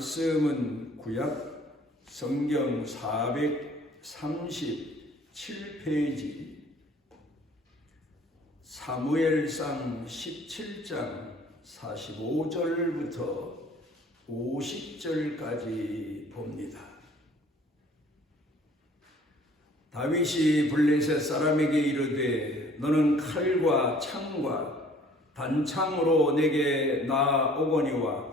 말씀은 구약 성경 437페이지 사무엘상 17장 45절부터 50절까지 봅니다. 다윗이 블레셋 사람에게 이르되 너는 칼과 창과 단창으로 내게 나오거니와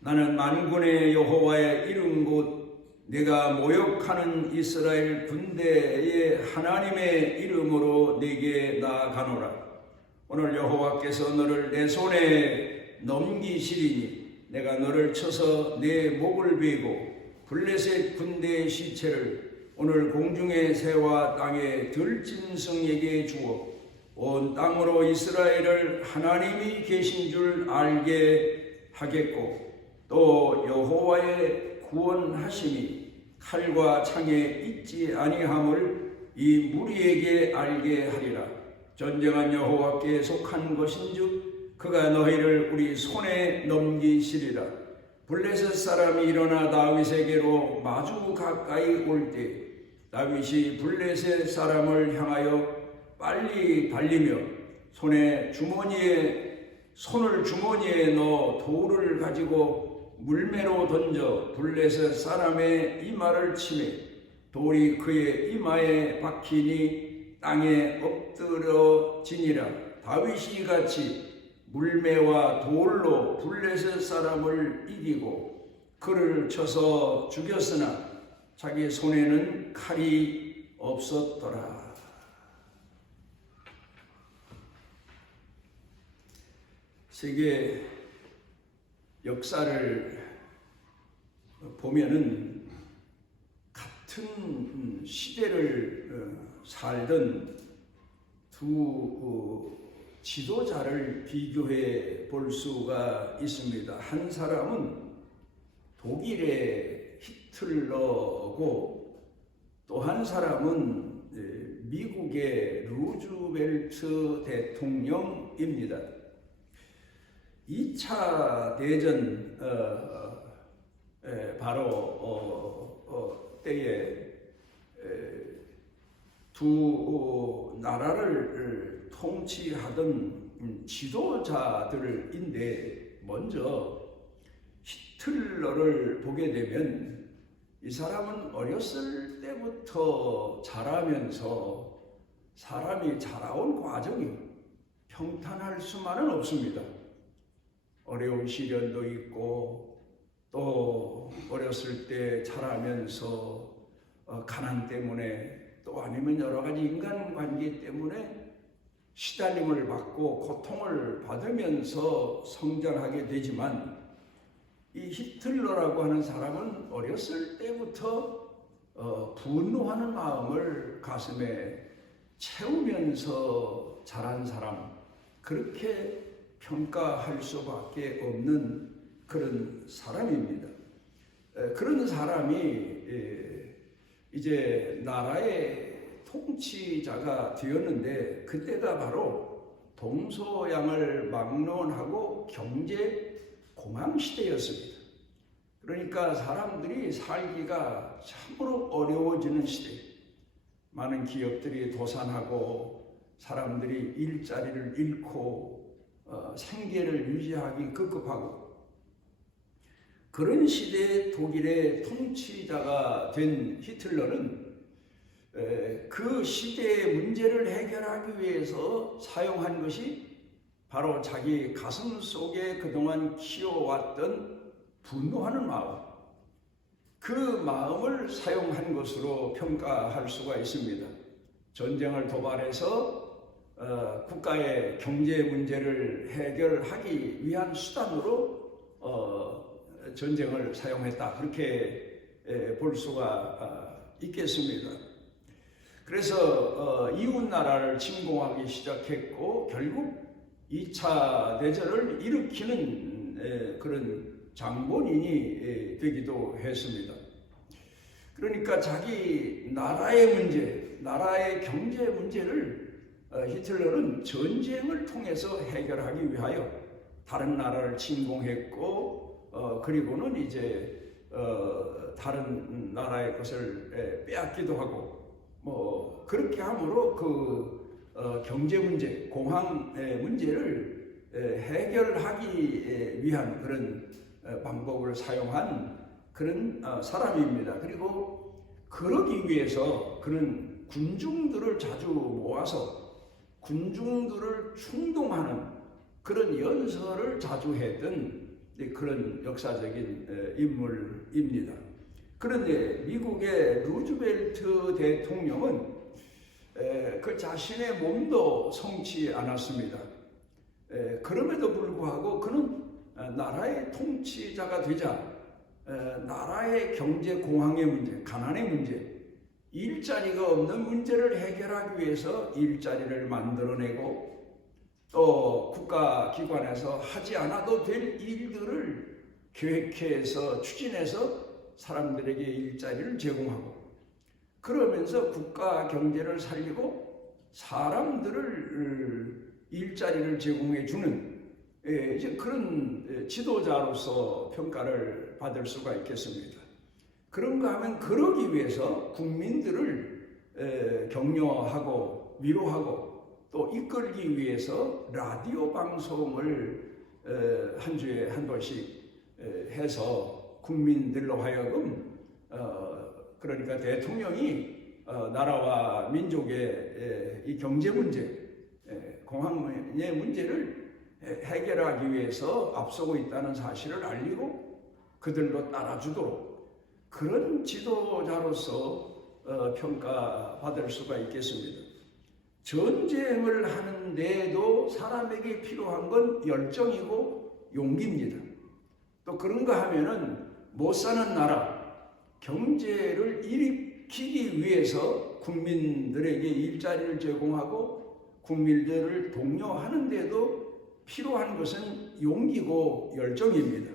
나는 만군의 여호와의 이름 곧 내가 모욕하는 이스라엘 군대의 하나님의 이름으로 내게 나아가노라. 오늘 여호와께서 너를 내 손에 넘기시리니 내가 너를 쳐서 내 목을 베고 블레셋 군대의 시체를 오늘 공중의 새와 땅의 들짐승에게 주어 온 땅으로 이스라엘을 하나님이 계신 줄 알게 하겠고 또 여호와의 구원하심이 칼과 창에 있지 아니함을 이 무리에게 알게 하리라. 전쟁한 여호와께 속한 것인즉 그가 너희를 우리 손에 넘기시리라. 블레셋 사람이 일어나 다윗에게로 마주 가까이 올 때 다윗이 블레셋 사람을 향하여 빨리 달리며 손을 주머니에 넣어 돌을 가지고 물매로 던져 블레셋 사람의 이마를 치매 돌이 그의 이마에 박히니 땅에 엎드러지니라. 다윗이 같이 물매와 돌로 블레셋 사람을 이기고 그를 쳐서 죽였으나 자기 손에는 칼이 없었더라. 세계 역사를 보면은 같은 시대를 살던 두 지도자를 비교해 볼 수가 있습니다. 한 사람은 독일의 히틀러고 또 한 사람은 미국의 루즈벨트 대통령입니다. 2차 대전 바로 때에 두 나라를 통치하던 지도자들인데 먼저 히틀러를 보게 되면 이 사람은 어렸을 때부터 자라면서 사람이 자라온 과정이 평탄할 수만은 없습니다. 어려운 시련도 있고 또 어렸을 때 자라면서 가난 때문에 또 아니면 여러 가지 인간관계 때문에 시달림을 받고 고통을 받으면서 성장하게 되지만 이 히틀러라고 하는 사람은 어렸을 때부터 분노하는 마음을 가슴에 채우면서 자란 사람, 그렇게 평가할 수밖에 없는 그런 사람입니다. 그런 사람이 이제 나라의 통치자가 되었는데 그때가 바로 동서양을 막론하고 경제 공황 시대였습니다. 그러니까 사람들이 살기가 참으로 어려워지는 시대. 많은 기업들이 도산하고 사람들이 일자리를 잃고 생계를 유지하기 급급하고 그런 시대에 독일의 통치자가 된 히틀러는 그 시대의 문제를 해결하기 위해서 사용한 것이 바로 자기 가슴 속에 그동안 키워왔던 분노하는 마음, 그 마음을 사용한 것으로 평가할 수가 있습니다. 전쟁을 도발해서 국가의 경제 문제를 해결하기 위한 수단으로 전쟁을 사용했다, 그렇게 볼 수가 있겠습니다. 그래서 이웃나라를 침공하기 시작했고 결국 2차 대전을 일으키는 그런 장본인이 되기도 했습니다. 그러니까 자기 나라의 문제, 나라의 경제 문제를 히틀러는 전쟁을 통해서 해결하기 위하여 다른 나라를 침공했고 그리고는 이제 다른 나라의 것을 빼앗기도 하고 뭐 그렇게 함으로 경제 문제, 공항의 문제를 해결하기 위한 그런 방법을 사용한 그런 사람입니다. 그리고 그러기 위해서 그는 군중들을 자주 모아서 군중들을 충동하는 그런 연설을 자주 했던 그런 역사적인 인물입니다. 그런데 미국의 루즈벨트 대통령은 그 자신의 몸도 성치 않았습니다. 그럼에도 불구하고 그는 나라의 통치자가 되자 나라의 경제 공황의 문제, 가난의 문제, 일자리가 없는 문제를 해결하기 위해서 일자리를 만들어내고 또 국가기관에서 하지 않아도 될 일들을 계획해서 추진해서 사람들에게 일자리를 제공하고 그러면서 국가 경제를 살리고 사람들을 일자리를 제공해 주는 이제 그런 지도자로서 평가를 받을 수가 있겠습니다. 그런가 하면 그러기 위해서 국민들을 격려하고 위로하고 또 이끌기 위해서 라디오 방송을 한 주에 한 번씩 해서 국민들로 하여금 그러니까 대통령이 나라와 민족의 이 경제 문제, 공항의 문제를 해결하기 위해서 앞서고 있다는 사실을 알리고 그들로 따라주도록 그런 지도자로서 평가받을 수가 있겠습니다. 전쟁을 하는데도 사람에게 필요한 건 열정이고 용기입니다. 또 그런가 하면은 못 사는 나라, 경제를 일으키기 위해서 국민들에게 일자리를 제공하고 국민들을 독려하는데도 필요한 것은 용기고 열정입니다.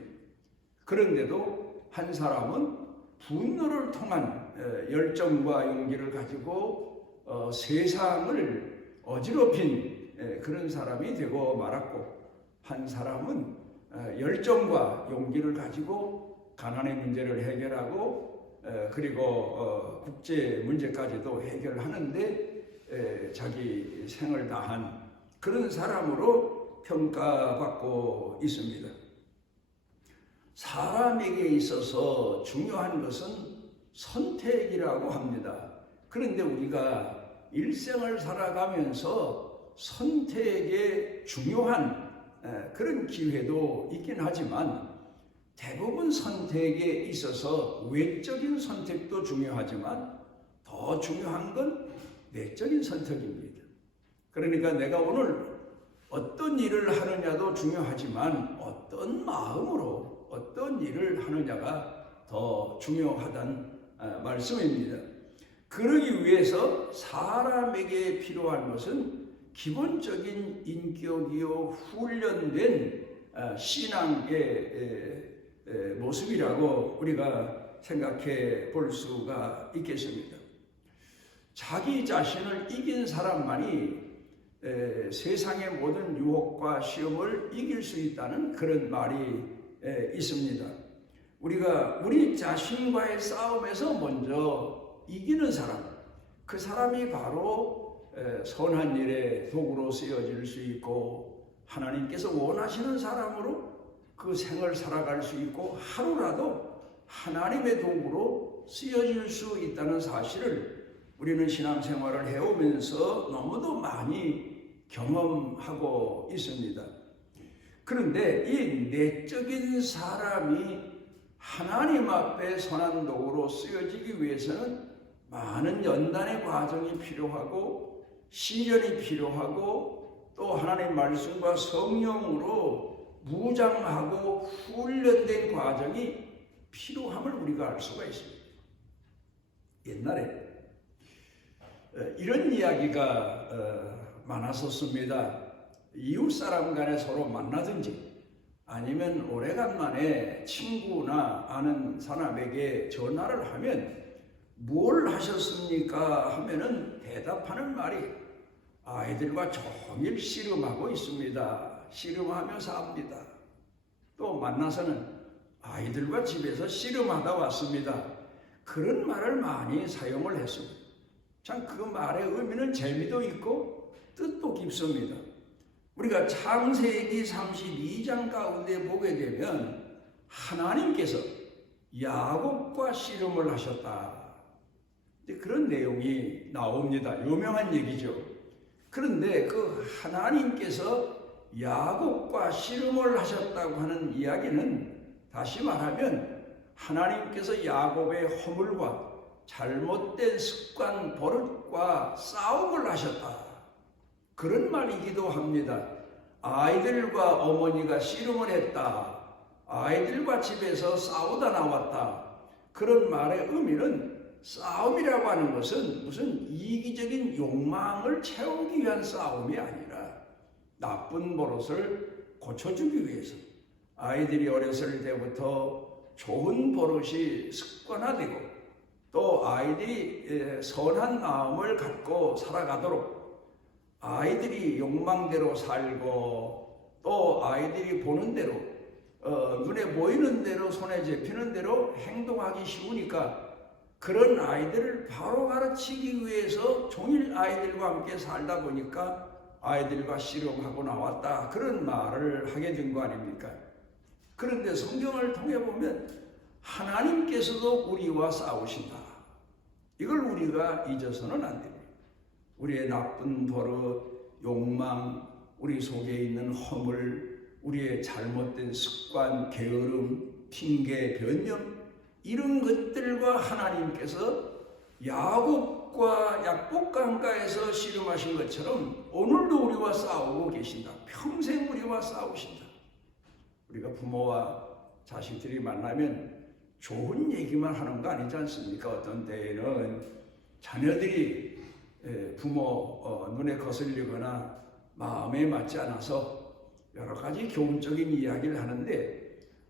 그런데도 한 사람은 분노를 통한 열정과 용기를 가지고 세상을 어지럽힌 그런 사람이 되고 말았고 한 사람은 열정과 용기를 가지고 가난의 문제를 해결하고 그리고 국제 문제까지도 해결하는데 자기 생을 다한 그런 사람으로 평가받고 있습니다. 사람에게 있어서 중요한 것은 선택이라고 합니다. 그런데 우리가 일생을 살아가면서 선택에 중요한 그런 기회도 있긴 하지만 대부분 선택에 있어서 외적인 선택도 중요하지만 더 중요한 건 내적인 선택입니다. 그러니까 내가 오늘 어떤 일을 하느냐도 중요하지만 어떤 마음으로 어떤 일을 하느냐가 더 중요하다는 말씀입니다. 그러기 위해서 사람에게 필요한 것은 기본적인 인격이요 훈련된 신앙의 모습이라고 우리가 생각해 볼 수가 있겠습니다. 자기 자신을 이긴 사람만이 세상의 모든 유혹과 시험을 이길 수 있다는 그런 말이 있습니다. 우리가 우리 자신과의 싸움에서 먼저 이기는 사람, 그 사람이 바로 선한 일에 도구로 쓰여질 수 있고 하나님께서 원하시는 사람으로 그 생을 살아갈 수 있고 하루라도 하나님의 도구로 쓰여질 수 있다는 사실을 우리는 신앙생활을 해오면서 너무도 많이 경험하고 있습니다. 그런데 이 내적인 사람이 하나님 앞에 선한 도구로 쓰여지기 위해서는 많은 연단의 과정이 필요하고 시련이 필요하고 또 하나님의 말씀과 성령으로 무장하고 훈련된 과정이 필요함을 우리가 알 수가 있습니다. 옛날에 이런 이야기가 많았었습니다. 이웃 사람 간에 서로 만나든지 아니면 오래간만에 친구나 아는 사람에게 전화를 하면 뭘 하셨습니까? 하면은 대답하는 말이 아이들과 종일 씨름하고 있습니다. 씨름하며 삽니다. 또 만나서는 아이들과 집에서 씨름하다 왔습니다. 그런 말을 많이 사용을 했습니다. 참 그 말의 의미는 재미도 있고 뜻도 깊습니다. 우리가 창세기 32장 가운데 보게 되면 하나님께서 야곱과 씨름을 하셨다. 그런 내용이 나옵니다. 유명한 얘기죠. 그런데 그 하나님께서 야곱과 씨름을 하셨다고 하는 이야기는 다시 말하면 하나님께서 야곱의 허물과 잘못된 습관, 버릇과 싸움을 하셨다. 그런 말이기도 합니다. 아이들과 어머니가 씨름을 했다. 아이들과 집에서 싸우다 나왔다. 그런 말의 의미는 싸움이라고 하는 것은 무슨 이기적인 욕망을 채우기 위한 싸움이 아니라 나쁜 버릇을 고쳐주기 위해서 아이들이 어렸을 때부터 좋은 버릇이 습관화되고 또 아이들이 선한 마음을 갖고 살아가도록 아이들이 욕망대로 살고 또 아이들이 보는 대로 눈에 보이는 대로 손에 잡히는 대로 행동하기 쉬우니까 그런 아이들을 바로 가르치기 위해서 종일 아이들과 함께 살다 보니까 아이들과 씨름하고 나왔다. 그런 말을 하게 된 거 아닙니까? 그런데 성경을 통해 보면 하나님께서도 우리와 싸우신다. 이걸 우리가 잊어서는 안 됩니다. 우리의 나쁜 버릇, 욕망, 우리 속에 있는 허물, 우리의 잘못된 습관, 게으름, 핑계, 변명 이런 것들과 하나님께서 야곱과 약복강가에서 씨름하신 것처럼 오늘도 우리와 싸우고 계신다. 평생 우리와 싸우신다. 우리가 부모와 자식들이 만나면 좋은 얘기만 하는 거 아니지 않습니까? 어떤 때에는 자녀들이 부모 눈에 거슬리거나 마음에 맞지 않아서 여러 가지 교훈적인 이야기를 하는데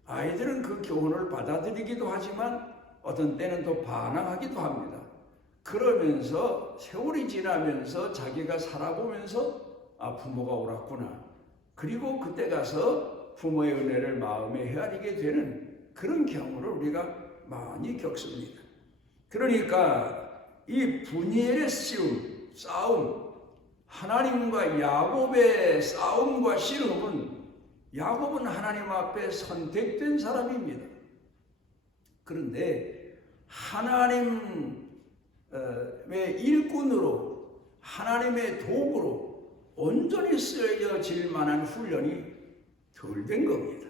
아이들은 그 교훈을 받아들이기도 하지만 어떤 때는 또 반항하기도 합니다. 그러면서 세월이 지나면서 자기가 살아보면서 부모가 옳았구나. 그리고 그때 가서 부모의 은혜를 마음에 헤아리게 되는 그런 경우를 우리가 많이 겪습니다. 그러니까 이 분이엘의 싸움, 하나님과 야곱의 싸움과 씨름은 야곱은 하나님 앞에 선택된 사람입니다. 그런데 하나님의 일꾼으로 하나님의 도구로 온전히 쓰여질 만한 훈련이 덜 된 겁니다.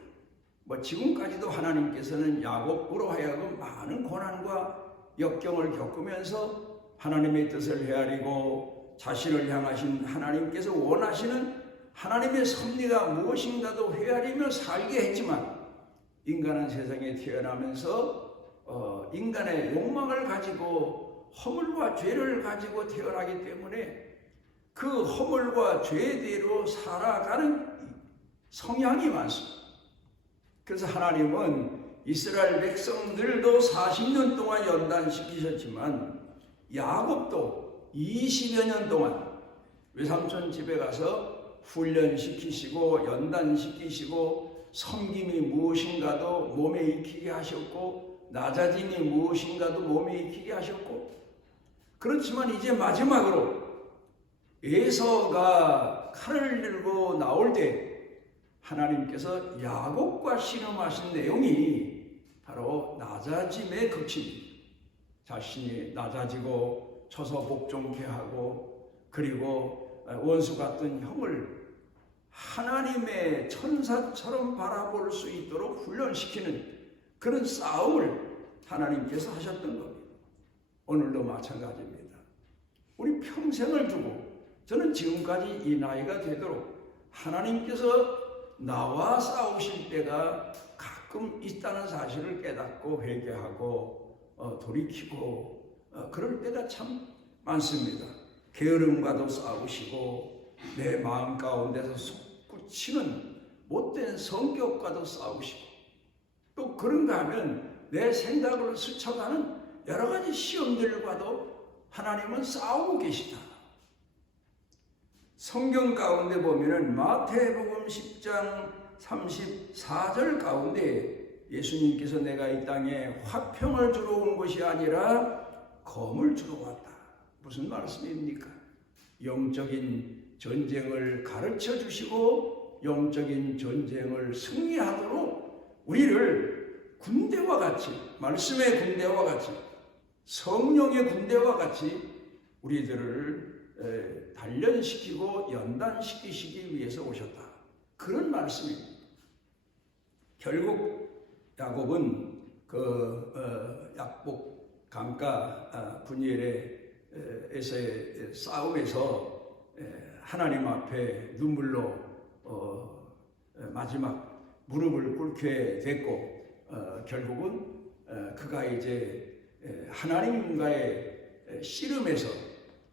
지금까지도 하나님께서는 야곱으로 하여금 많은 고난과 역경을 겪으면서 하나님의 뜻을 헤아리고 자신을 향하신 하나님께서 원하시는 하나님의 섭리가 무엇인가도 헤아리며 살게 했지만 인간은 세상에 태어나면서 인간의 욕망을 가지고 허물과 죄를 가지고 태어나기 때문에 그 허물과 죄대로 살아가는 성향이 많습니다. 그래서 하나님은 이스라엘 백성들도 40년 동안 연단시키셨지만 야곱도 20여 년 동안 외삼촌 집에 가서 훈련시키시고 연단시키시고 섬김이 무엇인가도 몸에 익히게 하셨고 낮아짐이 무엇인가도 몸에 익히게 하셨고 그렇지만 이제 마지막으로 에서가 칼을 들고 나올 때 하나님께서 야곱과 씨름하신 내용이 바로 낮아짐의 극치입니다. 자신이 낮아지고 쳐서 복종케 하고 그리고 원수 같은 형을 하나님의 천사처럼 바라볼 수 있도록 훈련시키는 그런 싸움을 하나님께서 하셨던 겁니다. 오늘도 마찬가지입니다. 우리 평생을 두고 저는 지금까지 이 나이가 되도록 하나님께서 나와 싸우실 때가 가끔 있다는 사실을 깨닫고 회개하고 돌이키고 그럴 때가 참 많습니다. 게으름과도 싸우시고 내 마음 가운데서 솟구치는 못된 성격과도 싸우시고 또 그런가 하면 내 생각을 스쳐가는 여러 가지 시험들과도 하나님은 싸우고 계시다. 성경 가운데 보면은 마태복음 10장 34절 가운데 예수님께서 내가 이 땅에 화평을 주러 온 것이 아니라 검을 주러 왔다. 무슨 말씀입니까? 영적인 전쟁을 가르쳐 주시고 영적인 전쟁을 승리하도록 우리를 군대와 같이, 말씀의 군대와 같이, 성령의 군대와 같이 우리들을 단련시키고 연단시키시기 위해서 오셨다. 그런 말씀입니다. 결국 야곱은 약복 강가 분이엘에서의 싸움에서 하나님 앞에 눈물로 마지막 무릎을 꿇게 됐고, 결국은 그가 이제 하나님과의 씨름에서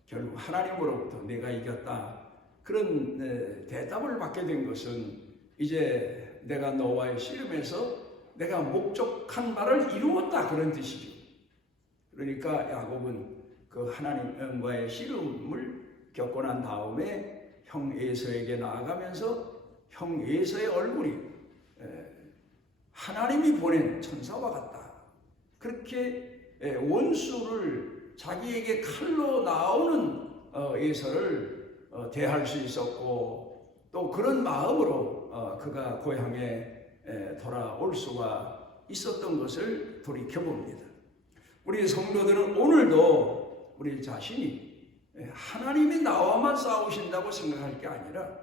결국 하나님으로부터 내가 이겼다, 그런 대답을 받게 된 것은 이제 내가 너와의 씨름에서 내가 목적한 바를 이루었다, 그런 뜻이죠. 그러니까 야곱은 그 하나님과의 씨름을 겪고 난 다음에 형 에서에게 나아가면서 형 에서의 얼굴이 하나님이 보낸 천사와 같다, 그렇게 원수를 자기에게 칼로 나오는 에서를 대할 수 있었고, 또 그런 마음으로 그가 고향에 돌아올 수가 있었던 것을 돌이켜봅니다. 우리 성도들은 오늘도 우리 자신이 하나님이 나와만 싸우신다고 생각할 게 아니라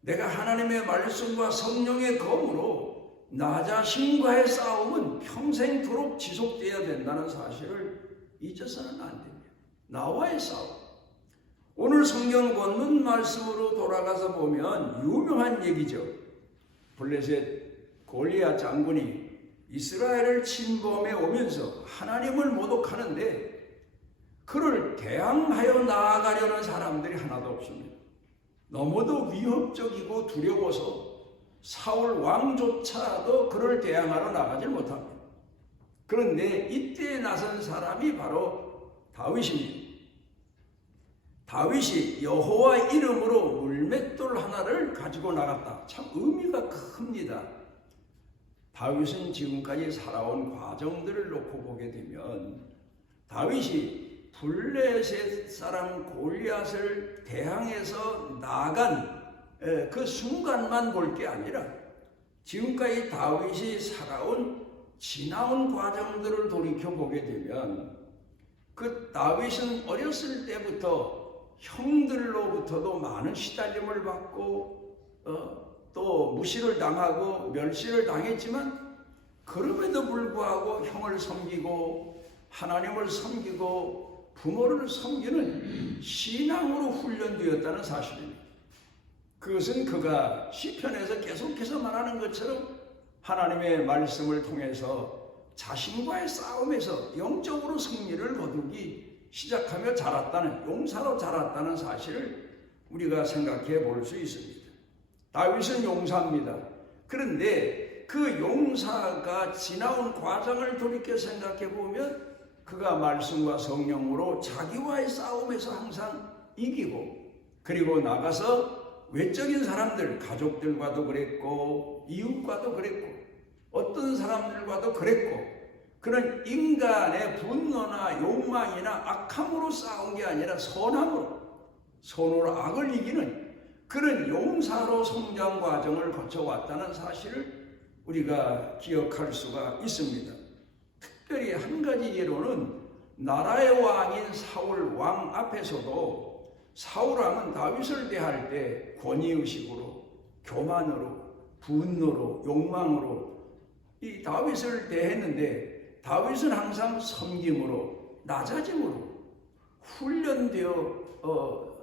내가 하나님의 말씀과 성령의 검으로 나 자신과의 싸움은 평생토록 지속되어야 된다는 사실을 잊어서는 안 됩니다. 나와의 싸움. 오늘 성경 본문 말씀으로 돌아가서 보면 유명한 얘기죠. 블레셋 골리앗 장군이 이스라엘을 침범해 오면서 하나님을 모독하는데 그를 대항하여 나아가려는 사람들이 하나도 없습니다. 너무도 위협적이고 두려워서 사울 왕조차도 그를 대항하러 나가지 못합니다. 그런데 이때 나선 사람이 바로 다윗입니다. 다윗이 여호와 이름으로 물맷돌 하나를 가지고 나갔다. 참 의미가 큽니다. 다윗은 지금까지 살아온 과정들을 놓고 보게 되면 다윗이 블레셋 사람 골리앗을 대항해서 나간 그 순간만 볼 게 아니라 지금까지 다윗이 살아온 지나온 과정들을 돌이켜보게 되면 그 다윗은 어렸을 때부터 형들로부터도 많은 시달림을 받고 또 무시를 당하고 멸시를 당했지만 그럼에도 불구하고 형을 섬기고 하나님을 섬기고 부모를 섬기는 신앙으로 훈련되었다는 사실입니다. 그것은 그가 시편에서 계속해서 말하는 것처럼 하나님의 말씀을 통해서 자신과의 싸움에서 영적으로 승리를 거두기 시작하며 자랐다는, 용사로 자랐다는 사실을 우리가 생각해 볼 수 있습니다. 다윗은 용사입니다. 그런데 그 용사가 지나온 과정을 돌이켜 생각해 보면 그가 말씀과 성령으로 자기와의 싸움에서 항상 이기고, 그리고 나가서 외적인 사람들, 가족들과도 그랬고 이웃과도 그랬고 어떤 사람들과도 그랬고, 그런 인간의 분노나 욕망이나 악함으로 싸운 게 아니라 선함으로, 선으로 악을 이기는 그런 용사로 성장 과정을 거쳐왔다는 사실을 우리가 기억할 수가 있습니다. 특별히 한 가지 예로는 나라의 왕인 사울 왕 앞에서도 사울 왕은 다윗을 대할 때 권위의식으로, 교만으로, 분노로, 욕망으로 이 다윗을 대했는데 다윗은 항상 섬김으로, 낮아짐으로 훈련되어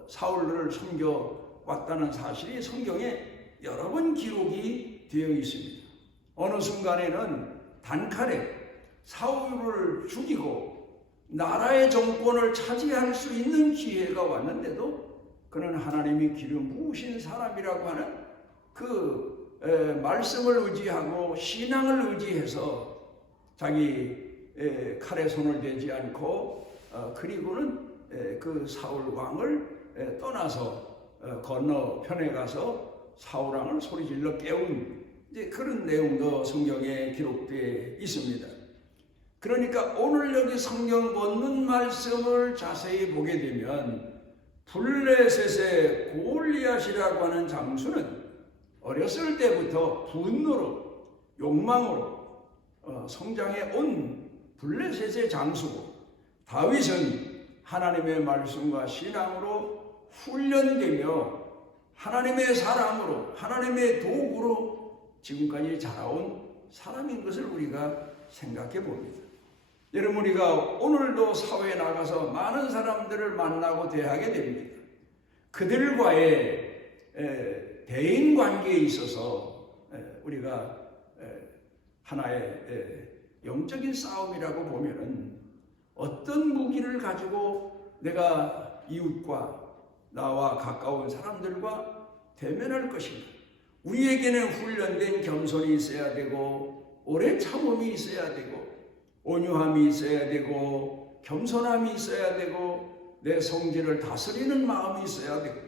사울을 섬겨왔다는 사실이 성경에 여러 번 기록이 되어 있습니다. 어느 순간에는 단칼에 사울을 죽이고 나라의 정권을 차지할 수 있는 기회가 왔는데도 그는 하나님이 기름 부으신 사람이라고 하는 그 말씀을 의지하고 신앙을 의지해서 자기 칼에 손을 대지 않고 그리고는 그 사울 왕을 떠나서 건너편에 가서 사울 왕을 소리질러 깨운 이제 그런 내용도 성경에 기록되어 있습니다. 그러니까 오늘 여기 성경 본문 말씀을 자세히 보게 되면 블레셋의 골리앗이라고 하는 장수는 어렸을 때부터 분노로 욕망으로 성장해 온 블레셋의 장수고, 다윗은 하나님의 말씀과 신앙으로 훈련되며 하나님의 사람으로, 하나님의 도구로 지금까지 자라온 사람인 것을 우리가 생각해 봅니다. 여러분, 우리가 오늘도 사회에 나가서 많은 사람들을 만나고 대하게 됩니다. 그들과의 대인 관계에 있어서 우리가 하나의 영적인 싸움이라고 보면은 어떤 무기를 가지고 내가 이웃과 나와 가까운 사람들과 대면할 것인가. 우리에게는 훈련된 겸손이 있어야 되고, 오래 참음이 있어야 되고, 온유함이 있어야 되고, 겸손함이 있어야 되고, 내 성질을 다스리는 마음이 있어야 되고,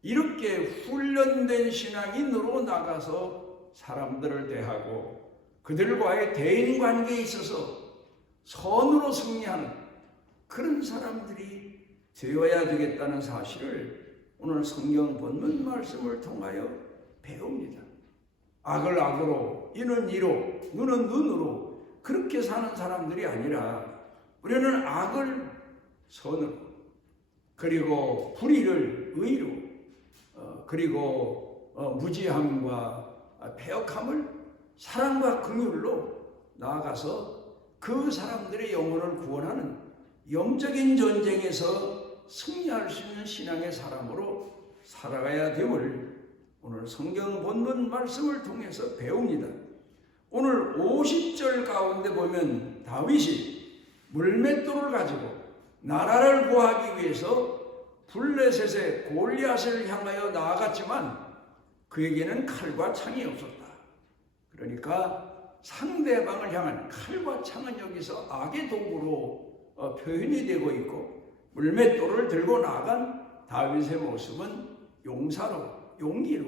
이렇게 훈련된 신앙인으로 나가서 사람들을 대하고 그들과의 대인관계에 있어서 선으로 승리하는 그런 사람들이 되어야 되겠다는 사실을 오늘 성경 본문 말씀을 통하여 배웁니다. 악을 악으로, 이는 이로, 눈은 눈으로 그렇게 사는 사람들이 아니라 우리는 악을 선으로, 그리고 불의를 의로, 그리고 무지함과 패역함을 사랑과 긍휼로 나아가서 그 사람들의 영혼을 구원하는 영적인 전쟁에서 승리할 수 있는 신앙의 사람으로 살아가야 됨을 오늘 성경 본문 말씀을 통해서 배웁니다. 오늘 50절 가운데 보면 다윗이 물맷돌을 가지고 나라를 구하기 위해서 블레셋의 골리앗을 향하여 나아갔지만 그에게는 칼과 창이 없었다. 그러니까 상대방을 향한 칼과 창은 여기서 악의 도구로 표현이 되고 있고, 물맷돌을 들고 나아간 다윗의 모습은 용사로, 용기로,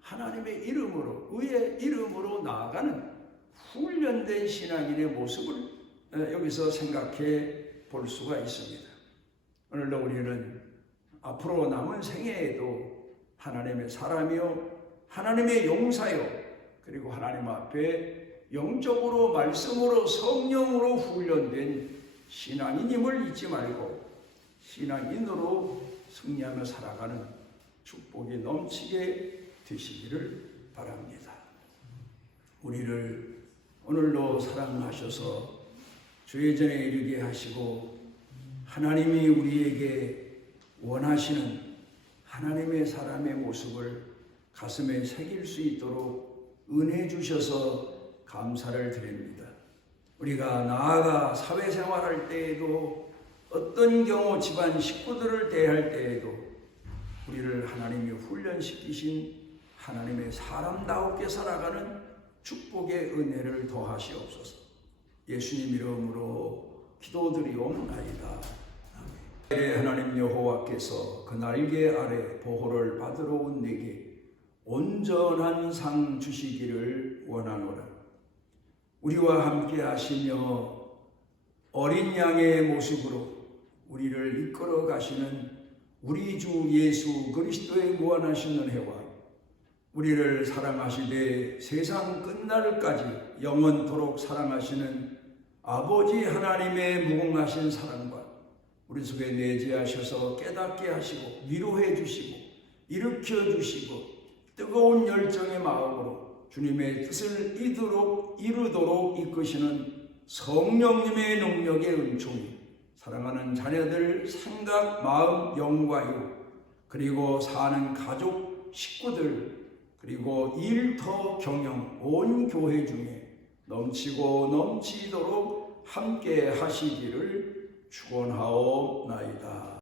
하나님의 이름으로, 의의 이름으로 나아가는 훈련된 신앙인의 모습을 여기서 생각해 볼 수가 있습니다. 오늘도 우리는 앞으로 남은 생애에도 하나님의 사람이요, 하나님의 용사요, 그리고 하나님 앞에 영적으로, 말씀으로, 성령으로 훈련된 신앙인임을 잊지 말고 신앙인으로 승리하며 살아가는 축복이 넘치게 되시기를 바랍니다. 우리를 오늘도 사랑하셔서 주의 전에 이르게 하시고 하나님이 우리에게 원하시는 하나님의 사람의 모습을 가슴에 새길 수 있도록 은혜 주셔서 감사를 드립니다. 우리가 나아가 사회생활할 때에도, 어떤 경우 집안 식구들을 대할 때에도 우리를 하나님이 훈련시키신 하나님의 사람다웠게 살아가는 축복의 은혜를 더하시옵소서. 예수님 이름으로 기도드리옵나이다. 하나님 여호와께서 그 날개 아래 보호를 받으러 온 내게 온전한 상 주시기를 원하노라. 우리와 함께 하시며 어린 양의 모습으로 우리를 이끌어 가시는 우리 주 예수 그리스도의 무한하신 은혜와 우리를 사랑하시되 세상 끝날까지 영원토록 사랑하시는 아버지 하나님의 무궁하신 사랑과 우리 속에 내재하셔서 깨닫게 하시고 위로해 주시고 일으켜 주시고 뜨거운 열정의 마음으로 주님의 뜻을 이루도록 이끄시는 성령님의 능력의 은총이 사랑하는 자녀들 생각, 마음, 영과 유, 그리고 사는 가족, 식구들, 그리고 일터, 경영, 온 교회 중에 넘치고 넘치도록 함께 하시기를 축원하옵나이다.